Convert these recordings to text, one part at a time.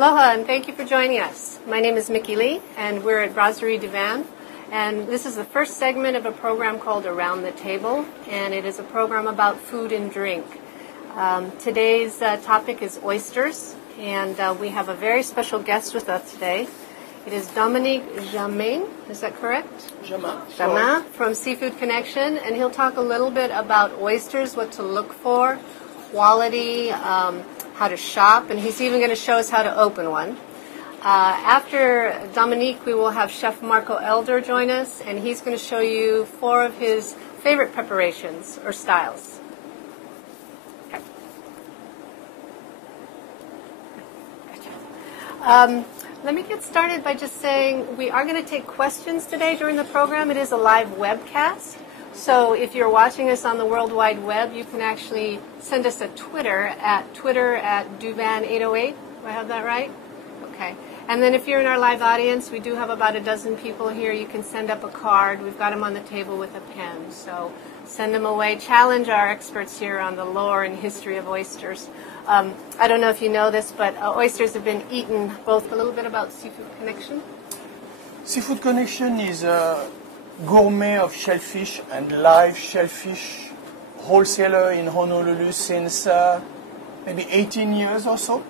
Aloha, and thank you for joining us. My name is Mickey Lee, and we're at Brasserie du Vin. And this is the first segment of a program called Around the Table, and it is a program about food and drink. Today's topic is oysters, and we have a very special guest with us today. It is Dominique Jamin, is that correct? Jamin from Seafood Connection, and he'll talk a little bit about oysters, what to look for, quality, how to shop, and he's even going to show us how to open one. After Dominique, we will have Chef Marco Elder join us, and he's going to show you 4 of his favorite preparations or styles. Okay. Let me get started by just saying we are going to take questions today during the program. It is a live webcast. So if you're watching us on the World Wide Web, you can actually send us a Twitter at Duvan808. Do I have that right? Okay. And then if you're in our live audience, we do have about a dozen people here. You can send up a card. We've got them on the table with a pen. So send them away. Challenge our experts here on the lore and history of oysters. I don't know if you know this, but oysters have been eaten. Both a little bit about Seafood Connection. Seafood Connection is a gourmet of shellfish and live shellfish wholesaler in Honolulu since maybe 18 years or so.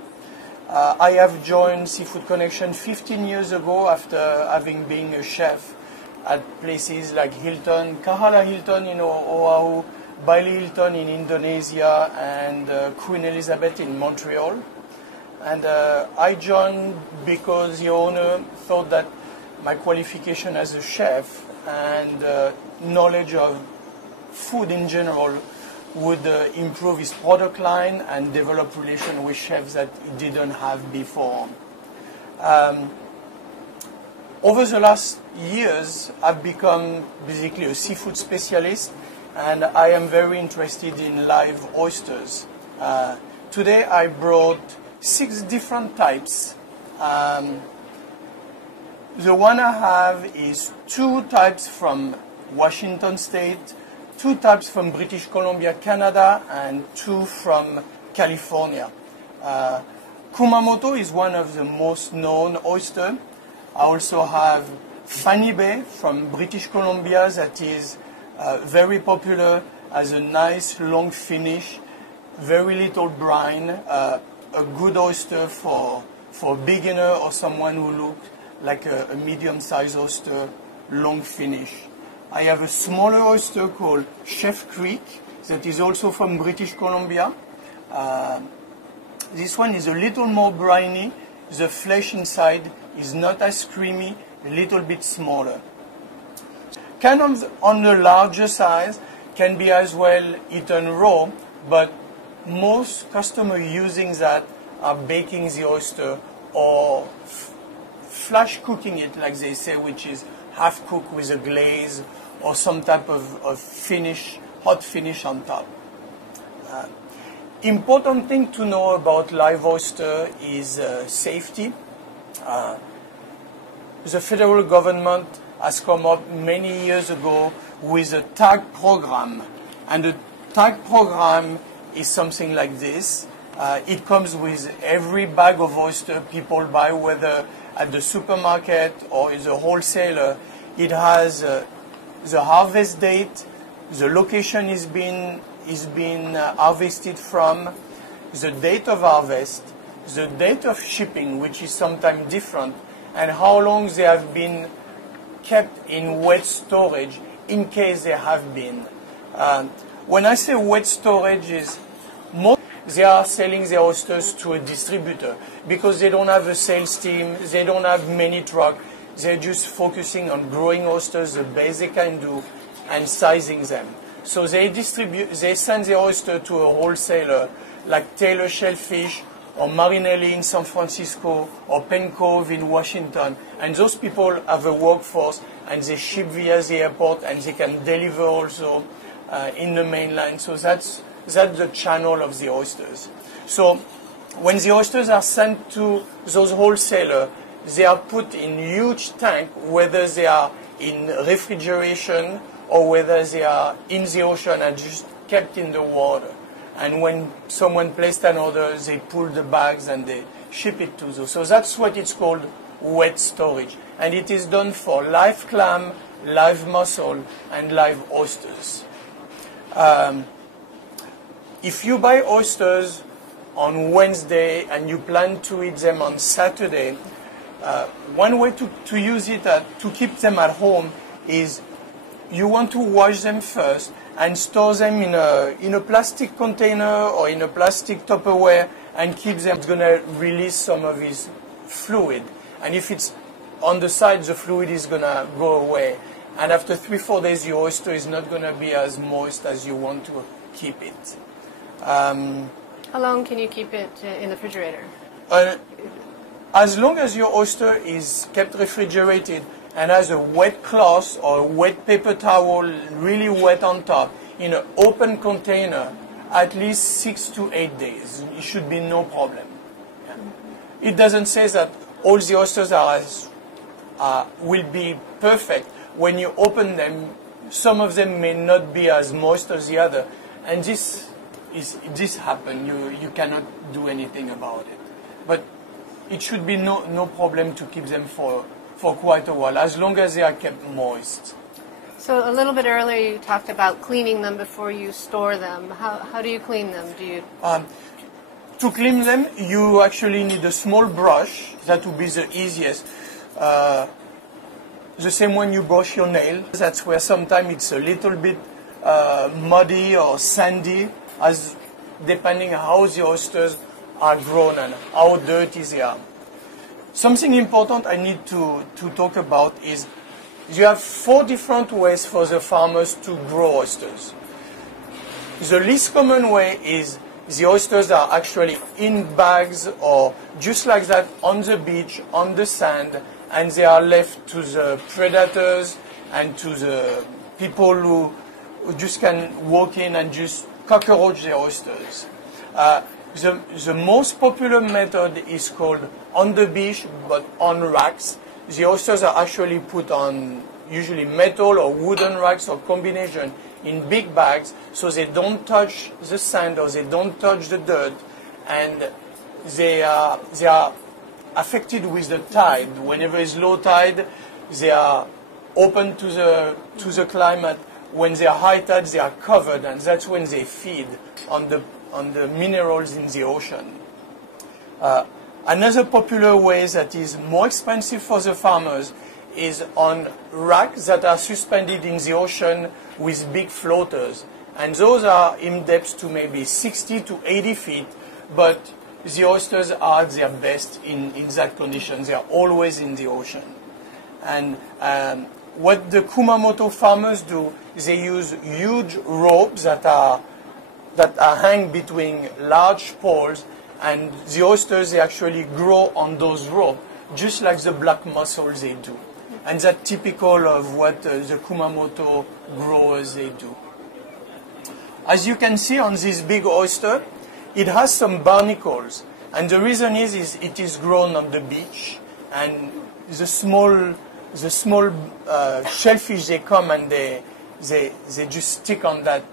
I have joined Seafood Connection 15 years ago after having been a chef at places like Hilton, Kahala Hilton in Oahu, Bali Hilton in Indonesia, and Queen Elizabeth in Montreal. And I joined because the owner thought that my qualification as a chef and knowledge of food in general would improve his product line and develop relation with chefs that he didn't have before. Over the last years, I've become basically a seafood specialist, and I am very interested in live oysters. Today I brought 6 different types. The one I have is 2 types from Washington State, 2 types from British Columbia, Canada, and 2 from California. Kumamoto is one of the most known oysters. I also have Fanny Bay from British Columbia that is very popular, has a nice long finish, very little brine, a good oyster for beginner or someone who looks like a medium-sized oyster, long finish. I have a smaller oyster called Chef Creek that is also from British Columbia. This one is a little more briny. The flesh inside is not as creamy, a little bit smaller. Kind of on the larger size, can be as well eaten raw, but most customers using that are baking the oyster or flash cooking it, like they say, which is half cooked with a glaze or some type of finish, hot finish on top. Important thing to know about live oyster is safety. The federal government has come up many years ago with a tag program, and the tag program is something like this. It comes with every bag of oyster people buy, whether at the supermarket or as a wholesaler. It has the harvest date, the location is being harvested from, the date of harvest, the date of shipping, which is sometimes different, and how long they have been kept in wet storage in case they have been. When I say wet storage, is most they are selling their oysters to a distributor because they don't have a sales team, they don't have many trucks, they're just focusing on growing oysters the best they can do and sizing them. So they send their oyster to a wholesaler like Taylor Shellfish or Marinelli in San Francisco or Penn Cove in Washington, and those people have a workforce and they ship via the airport and they can deliver also in the mainland. So that's the channel of the oysters. So when the oysters are sent to those wholesalers, they are put in huge tanks, whether they are in refrigeration or whether they are in the ocean and just kept in the water. and when someone placed an order, they pull the bags and they ship it to you. So that's what it's called wet storage. And it is done for live clam, live mussel, and live oysters. If you buy oysters on Wednesday and you plan to eat them on Saturday, one way to use it, to keep them at home, is you want to wash them first and store them in a plastic container or in a plastic Tupperware and keep them. It's going to release some of its fluid. And if it's on the side, the fluid is going to go away. And after 3-4 days, your oyster is not going to be as moist as you want to keep it. How long can you keep it in the refrigerator? As long as your oyster is kept refrigerated and has a wet cloth or a wet paper towel, really wet on top, in an open container, at least 6 to 8 days. It should be no problem. Yeah. It doesn't say that all the oysters will be perfect. When you open them, some of them may not be as moist as the other, and this happens. You cannot do anything about it. But it should be no problem to keep them for quite a while, as long as they are kept moist. So a little bit earlier you talked about cleaning them before you store them. How do you clean them? To clean them, you actually need a small brush. That would be the easiest. The same when you brush your nail. That's where sometimes it's a little bit muddy or sandy, as depending on how the oysters are grown and how dirty they are. Something important I need to talk about is you have 4 different ways for the farmers to grow oysters. The least common way is the oysters are actually in bags or just like that on the beach, on the sand, and they are left to the predators and to the people who just can walk in and just cockroach the oysters. The most popular method is called on the beach, but on racks. The oysters are actually put on usually metal or wooden racks or combination in big bags, so they don't touch the sand or they don't touch the dirt, and they are affected with the tide. Whenever it's low tide, they are open to the climate. When they are high tide, they are covered, and that's when they feed on the minerals in the ocean. Another popular way that is more expensive for the farmers is on racks that are suspended in the ocean with big floaters. And those are in depth to maybe 60 to 80 feet, but the oysters are at their best in that condition. They are always in the ocean. And what the Kumamoto farmers do is they use huge ropes that hang between large poles, and the oysters, they actually grow on those ropes, just like the black mussels they do. And that's typical of what the Kumamoto growers, they do. As you can see on this big oyster, it has some barnacles. And the reason is it is grown on the beach, and the small shellfish, they come and they just stick on that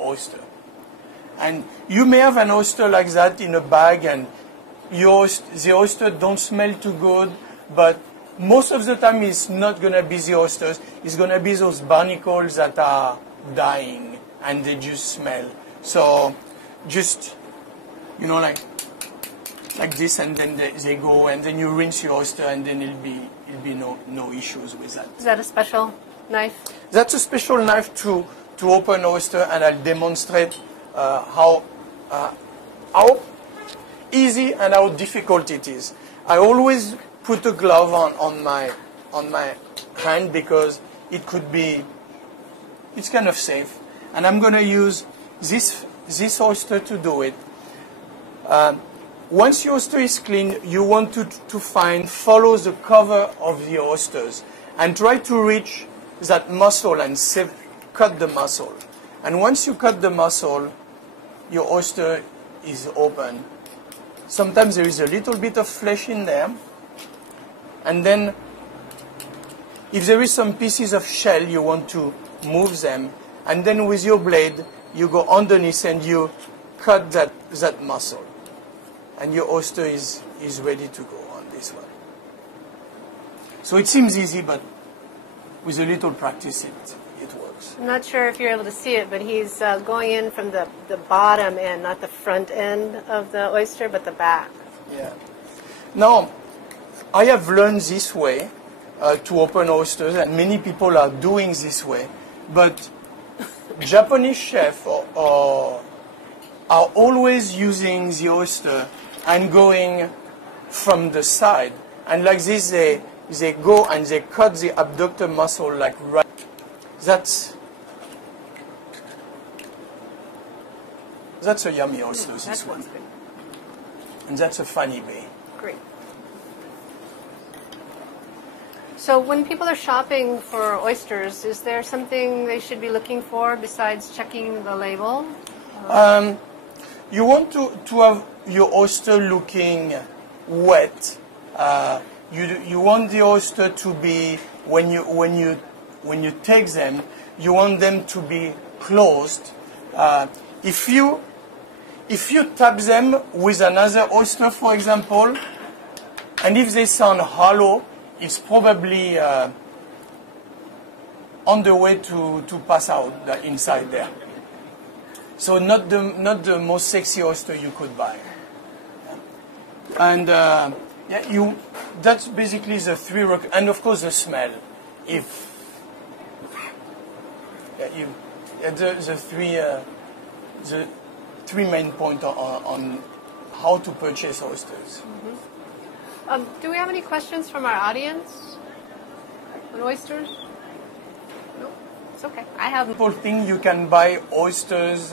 oyster. And you may have an oyster like that in a bag, and the oyster don't smell too good, but most of the time it's not going to be the oysters. It's going to be those barnacles that are dying, and they just smell. So just, like this, and then they go, and then you rinse your oyster, and then it'll be no issues with that. Is that a special knife? That's a special knife to open oyster, and I'll demonstrate how easy and how difficult it is. I always put a glove on my hand because it's kind of safe, and I'm going to use this oyster to do it. Once your oyster is clean, you want to follow the cover of the oysters and try to reach that mussel and cut the mussel. And once you cut the mussel, your oyster is open. Sometimes there is a little bit of flesh in there. And then if there is some pieces of shell, you want to move them. And then with your blade, you go underneath and you cut that muscle. And your oyster is ready to go on this one. So it seems easy, but with a little practice, it works. I'm not sure if you're able to see it, but he's going in from the bottom end, not the front end of the oyster, but the back. Yeah. Now, I have learned this way to open oysters, and many people are doing this way, but Japanese chefs are always using the oyster and going from the side. And like this, they go and they cut the abductor muscle like right. That's a yummy oyster, this one. Good. And that's a funny bay. Great. So when people are shopping for oysters, is there something they should be looking for besides checking the label? You want to have your oyster looking wet. You want the oyster to be, when you take them, you want them to be closed. If you tap them with another oyster, for example, and if they sound hollow, it's probably on the way to pass out inside there. So not the most sexy oyster you could buy. And that's basically the three, and of course the smell. The three main points on how to purchase oysters. Mm-hmm. Do we have any questions from our audience on oysters? No, it's okay. I have. People think you can buy oysters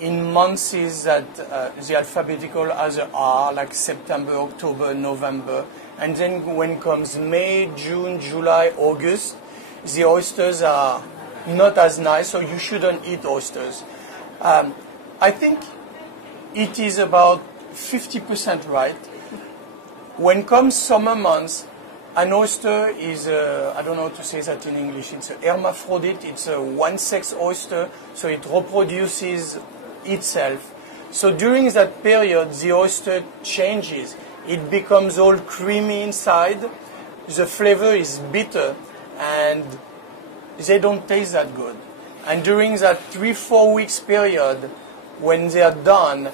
in months that the alphabetical order are, like September, October, November, and then when comes May, June, July, August, the oysters are not as nice, so you shouldn't eat oysters. I think it is about 50% right. When comes summer months, an oyster is, I don't know how to say that in English, it's a hermaphrodite, it's a one-sex oyster, so it reproduces itself. So during that period, the oyster changes. It becomes all creamy inside, the flavor is bitter, and they don't taste that good. And during that 3-4 weeks period, when they are done,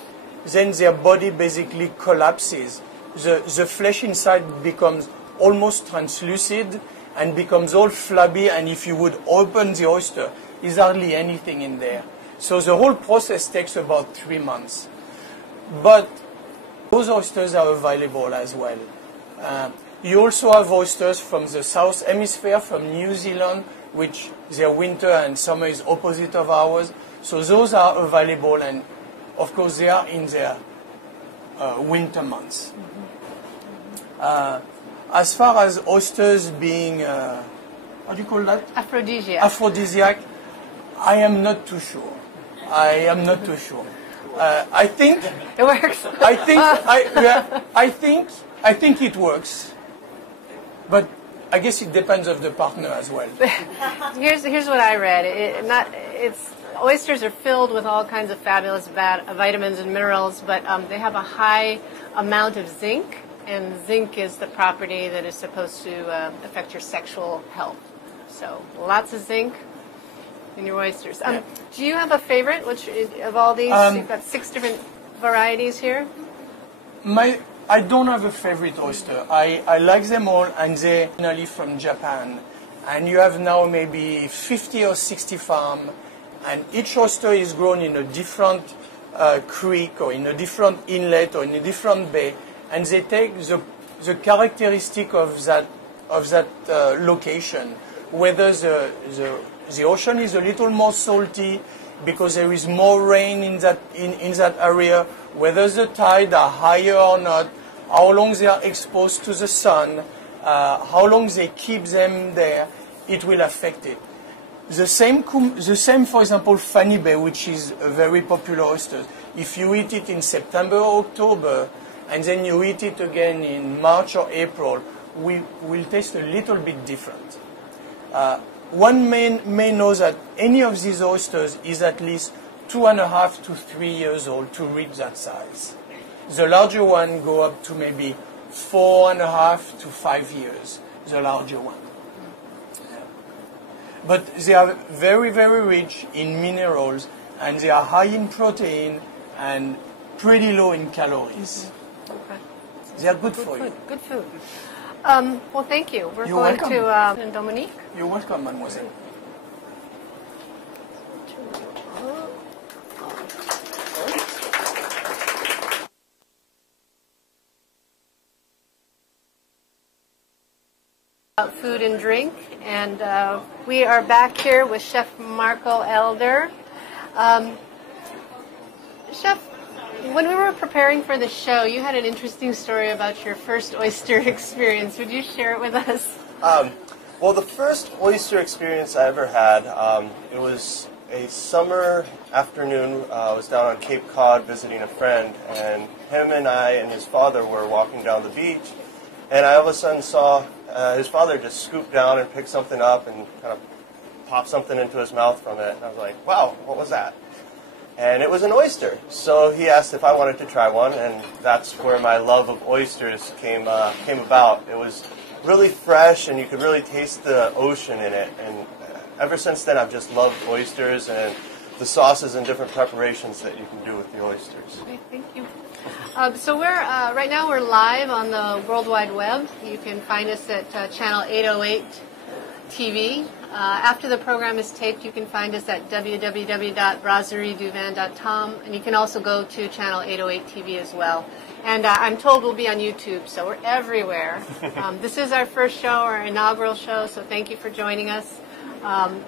then their body basically collapses. The flesh inside becomes almost translucid and becomes all flabby, and if you would open the oyster, there's hardly anything in there. So the whole process takes about 3 months. But those oysters are available as well. You also have oysters from the South Hemisphere, from New Zealand, which their winter and summer is opposite of ours. So those are available, and of course they are in their winter months. As far as oysters being, what do you call that? Aphrodisiac. I am not too sure. I think it works. I think it works, but I guess it depends on the partner as well. Here's what I read. Oysters are filled with all kinds of fabulous vitamins and minerals, but they have a high amount of zinc, and zinc is the property that is supposed to affect your sexual health. So lots of zinc in your oysters. Do you have a favorite? Which of all these? You've got 6 different varieties here. I don't have a favorite oyster. I like them all, and they're originally from Japan. And you have now maybe 50 or 60 farms, and each oyster is grown in a different creek, or in a different inlet, or in a different bay, and they take the characteristic of that location, whether the ocean is a little more salty because there is more rain in that area, whether the tides are higher or not, how long they are exposed to the sun, how long they keep them there, it will affect it. The same, for example, Fanny Bay, which is a very popular oyster. If you eat it in September or October, and then you eat it again in March or April, will taste a little bit different. One may know that any of these oysters is at least 2.5 to 3 years old to reach that size. The larger one go up to maybe 4.5 to 5 years, the larger one. But they are very, very rich in minerals, and they are high in protein and pretty low in calories. Okay. They are good for Food, you. good food. Well, thank you. We're You're going welcome. to Dominique. You're welcome, mademoiselle. Food and drink, and we are back here with Chef Marco Elder. Chef, when we were preparing for the show, you had an interesting story about your first oyster experience. Would you share it with us? Well, the first oyster experience I ever had, it was a summer afternoon. I was down on Cape Cod visiting a friend, and him and I and his father were walking down the beach, and I all of a sudden saw his father just scoop down and pick something up and kind of pop something into his mouth from it. And I was like, wow, what was that? And it was an oyster. So he asked if I wanted to try one, and that's where my love of oysters came about. It was really fresh, and you could really taste the ocean in it. And ever since then, I've just loved oysters and the sauces and different preparations that you can do with the oysters. Okay, thank you. So we're right now we're live on the World Wide Web. You can find us at channel 808 TV. After the program is taped, you can find us at www.brasserieduvan.com, and you can also go to channel 808 TV as well. And I'm told we'll be on YouTube, so we're everywhere. This is our first show, our inaugural show, so thank you for joining us.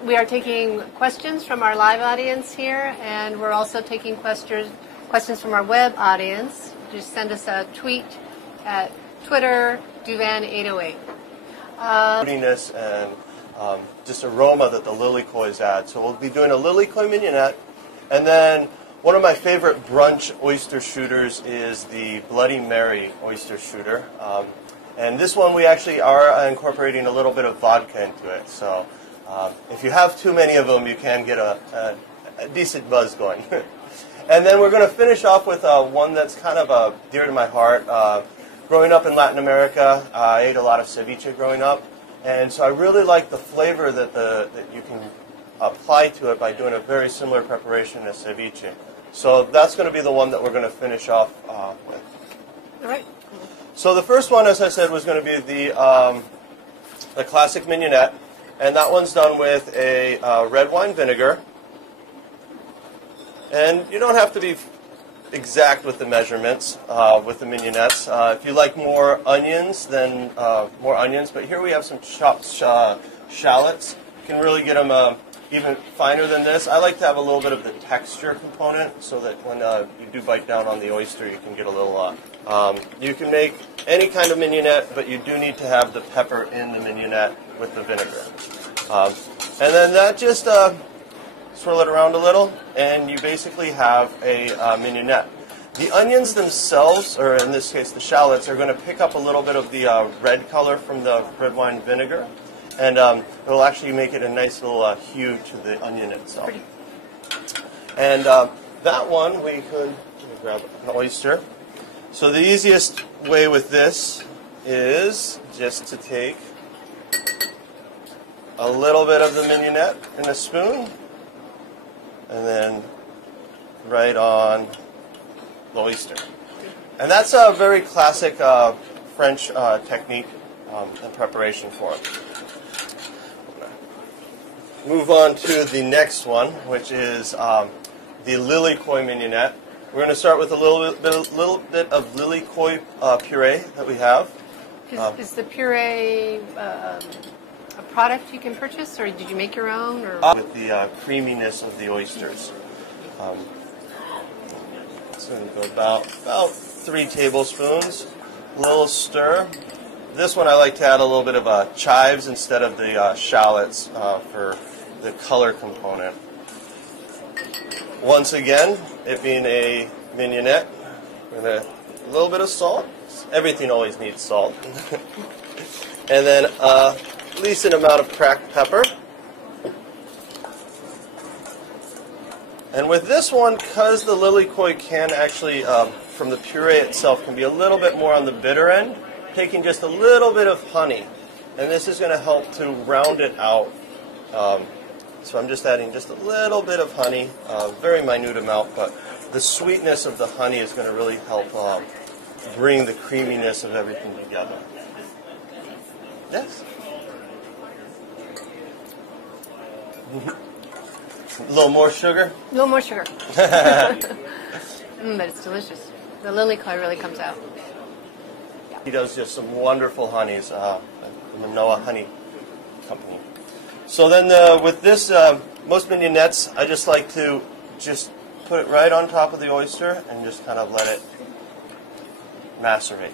We are taking questions from our live audience here, and we're also taking questions from our web audience. Just send us a tweet at Twitter, Duvan808. Fruitiness and just aroma that the lilykois add. So we'll be doing a lilykois mignonette, and then one of my favorite brunch oyster shooters is the Bloody Mary oyster shooter. And this one we actually are incorporating a little bit of vodka into it. So if you have too many of them, you can get a decent buzz going. And then we're going to finish off with one that's kind of dear to my heart. Growing up in Latin America, I ate a lot of ceviche growing up, and so I really like the flavor that you can apply to it by doing a very similar preparation as ceviche. So that's going to be the one that we're going to finish off with. All right. So the first one, as I said, was going to be the classic mignonette, and that one's done with a red wine vinegar. And you don't have to be exact with the measurements with the mignonettes. If you like more onions, then more onions. But here we have some chopped shallots. You can really get them even finer than this. I like to have a little bit of the texture component so that when you do bite down on the oyster, you can get a little... you can make any kind of mignonette, but you do need to have the pepper in the mignonette with the vinegar. And then that just... swirl it around a little, and you basically have a mignonette. The onions themselves, or in this case the shallots, are going to pick up a little bit of the red color from the red wine vinegar, and it'll actually make it a nice little hue to the onion itself. And that one, we could grab an oyster. So the easiest way with this is just to take a little bit of the mignonette in a spoon, and then right on the oyster. And that's a very classic French technique and preparation for it. Move on to the next one, which is the lilykois mignonette. We're going to start with a little bit of lilykois puree that we have. Is the puree a product you can purchase, or did you make your own? Or? With the creaminess of the oysters. So I'm going to go about 3 tablespoons. A little stir. This one I like to add a little bit of chives instead of the shallots for the color component. Once again, it being a mignonette, a little bit of salt. Everything always needs salt. And then a decent amount of cracked pepper. And with this one, because the lilikoi can actually, from the puree itself, can be a little bit more on the bitter end, taking just a little bit of honey. And this is going to help to round it out. So I'm just adding just a little bit of honey, very minute amount, but the sweetness of the honey is going to really help bring the creaminess of everything together. Yes? A little more sugar? A little more sugar. But it's delicious. The lilikoi really comes out. He does just some wonderful honeys from the Noah Honey Company. So then with this, most mignonettes, I just like to just put it right on top of the oyster and just kind of let it macerate.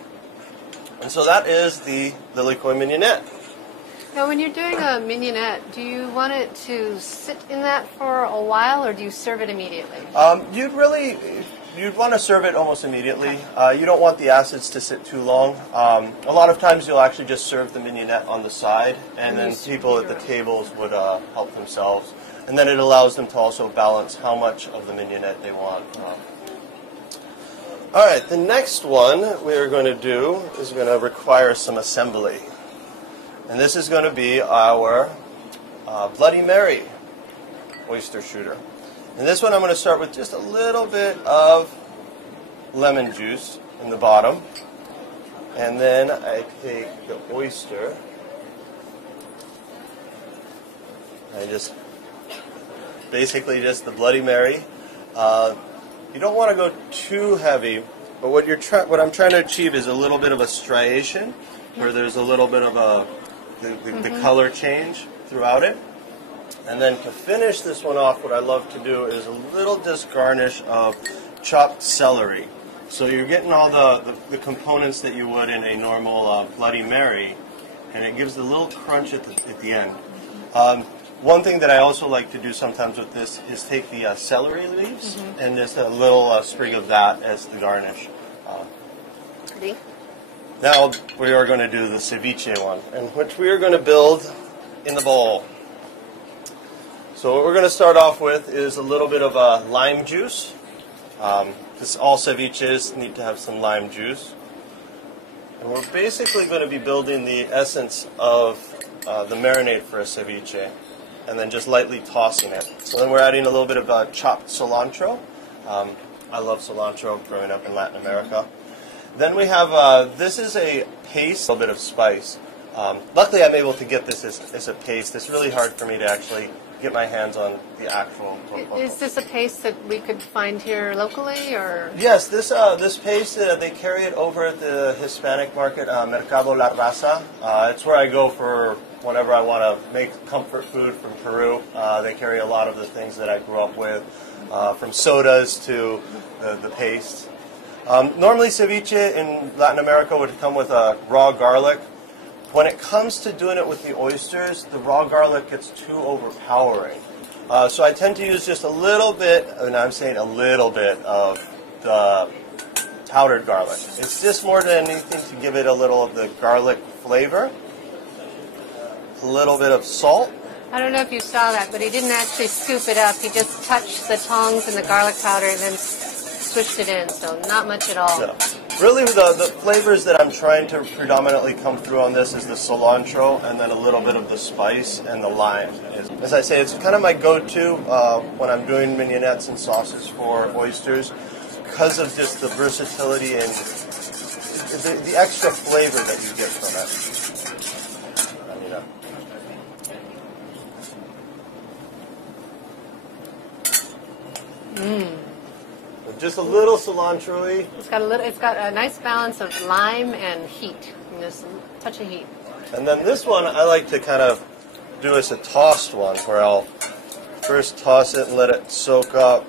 And so that is the lilikoi mignonette. Now, when you're doing a mignonette, do you want it to sit in that for a while, or do you serve it immediately? You'd want to serve it almost immediately. You don't want the acids to sit too long. A lot of times you'll actually just serve the mignonette on the side, and then people at the tables would help themselves. And then it allows them to also balance how much of the mignonette they want. All right, the next one we're going to do is going to require some assembly. And this is going to be our Bloody Mary oyster shooter. And this one I'm going to start with just a little bit of lemon juice in the bottom. And then I take the oyster. I just, basically just the Bloody Mary. You don't want to go too heavy, but what I'm trying to achieve is a little bit of a striation, where there's a little bit of the color change throughout it. And then to finish this one off, what I love to do is a little just garnish of chopped celery. So you're getting all the components that you would in a normal Bloody Mary, and it gives a little crunch at the end. One thing that I also like to do sometimes with this is take the celery leaves and just a little sprig of that as the garnish. Pretty. Now we are going to do the ceviche one, and which we are going to build in the bowl. So what we're going to start off with is a little bit of lime juice, because all ceviches need to have some lime juice. And we're basically going to be building the essence of the marinade for a ceviche, and then just lightly tossing it. So then we're adding a little bit of chopped cilantro. I love cilantro growing up in Latin America. Then we have, this is a paste, a little bit of spice. Luckily I'm able to get this as a paste. It's really hard for me to actually get my hands on the actual. Is this a paste that we could find here locally, or? Yes, this paste, they carry it over at the Hispanic market, Mercado La Raza. It's where I go for whenever I want to make comfort food from Peru. They carry a lot of the things that I grew up with, from sodas to the paste. Normally ceviche in Latin America would come with raw garlic. When it comes to doing it with the oysters, the raw garlic gets too overpowering. So I tend to use just a little bit, and I'm saying a little bit, of the powdered garlic. It's just more than anything to give it a little of the garlic flavor. A little bit of salt. I don't know if you saw that, but he didn't actually scoop it up. He just touched the tongs and the garlic powder and then swished it in, so not much at all. No. Really, the flavors that I'm trying to predominantly come through on this is the cilantro and then a little bit of the spice and the lime. As I say, it's kind of my go-to when I'm doing mignonettes and sauces for oysters because of just the versatility and the extra flavor that you get from it. Just a little cilantro-y. It's got a nice balance of lime and heat. And just a touch of heat. And then this one I like to kind of do as a tossed one, where I'll first toss it and let it soak up.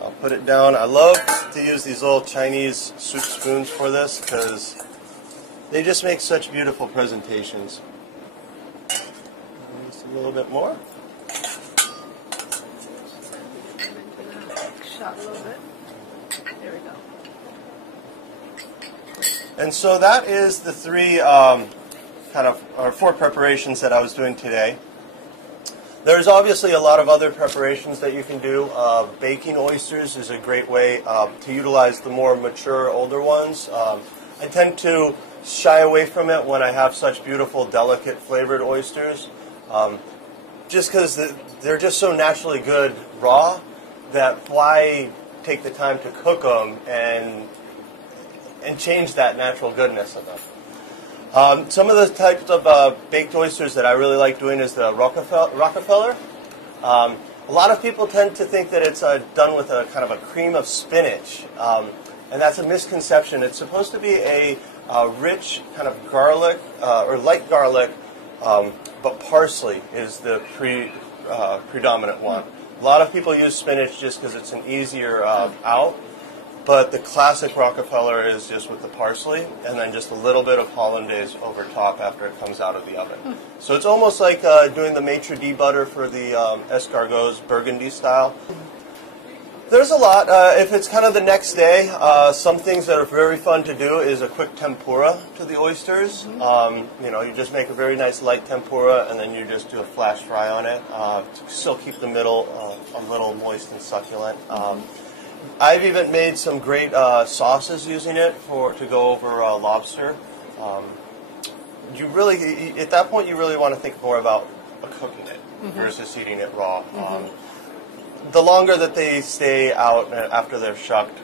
I'll put it down. I love to use these little Chinese soup spoons for this because they just make such beautiful presentations. Just a little bit more. Shot a little bit. There we go. And so that is the four preparations that I was doing today. There's obviously a lot of other preparations that you can do. Baking oysters is a great way to utilize the more mature, older ones. I tend to shy away from it when I have such beautiful, delicate flavored oysters, just because they're just so naturally good raw that why take the time to cook them and change that natural goodness of them. Some of the types of baked oysters that I really like doing is the Rockefeller. A lot of people tend to think that it's done with a kind of a cream of spinach, and that's a misconception. It's supposed to be a rich kind of garlic or light garlic, but parsley is the predominant one. A lot of people use spinach just because it's an easier out. But the classic Rockefeller is just with the parsley and then just a little bit of hollandaise over top after it comes out of the oven. So it's almost like doing the maitre d' butter for the escargots, burgundy style. There's a lot. If it's kind of the next day, some things that are very fun to do is a quick tempura to the oysters. You just make a very nice light tempura and then you just do a flash fry on it to still keep the middle a little moist and succulent. I've even made some great sauces using it to go over lobster. At that point, you really want to think more about cooking it versus eating it raw. The longer that they stay out after they're shucked,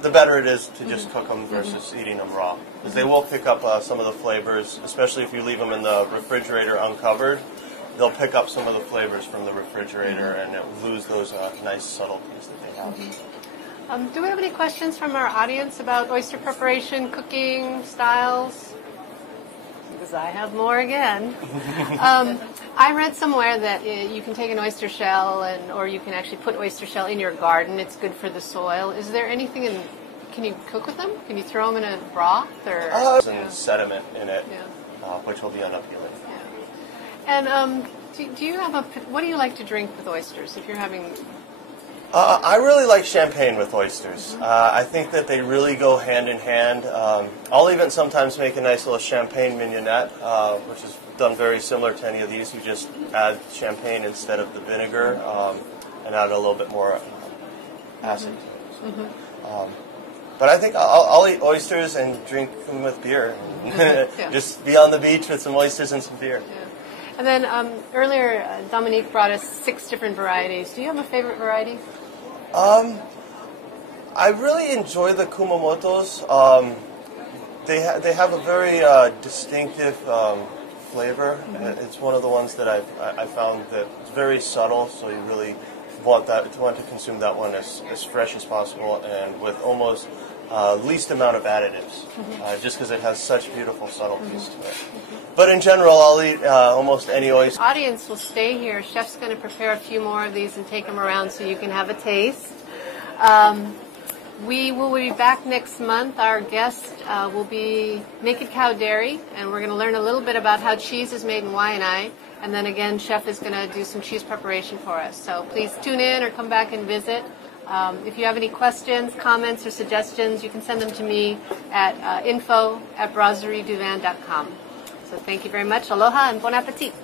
the better it is to just cook them versus eating them raw. Because they will pick up some of the flavors, especially if you leave them in the refrigerator uncovered. They'll pick up some of the flavors from the refrigerator and lose those nice subtleties that they have. Do we have any questions from our audience about oyster preparation, cooking, styles? Because I have more again. I read somewhere that you can take an oyster shell or you can actually put oyster shell in your garden. It's good for the soil. Is there anything can you cook with them? Can you throw them in a broth? Some sediment in it, which will be unappealing. And do you have what do you like to drink with oysters if you're having? I really like champagne with oysters. I think that they really go hand in hand. I'll even sometimes make a nice little champagne mignonette, which is done very similar to any of these. You just add champagne instead of the vinegar and add a little bit more acid. But I think I'll eat oysters and drink them with beer. Just be on the beach with some oysters and some beer. Yeah. And then earlier, Dominique brought us 6 different varieties. Do you have a favorite variety? I really enjoy the Kumamotos. They have a very distinctive flavor. It's one of the ones that I found that it's very subtle, so you really want to consume that one as fresh as possible and with almost least amount of additives, just because it has such beautiful subtleties to it. But in general, I'll eat almost any oyster. The audience will stay here. Chef's going to prepare a few more of these and take them around so you can have a taste. We will be back next month. Our guest will be Naked Cow Dairy, and we're going to learn a little bit about how cheese is made in Waianae. And then again, Chef is going to do some cheese preparation for us. So please tune in or come back and visit. If you have any questions, comments, or suggestions, you can send them to me at info@brasserieduvan.com. So thank you very much. Aloha and bon appetit.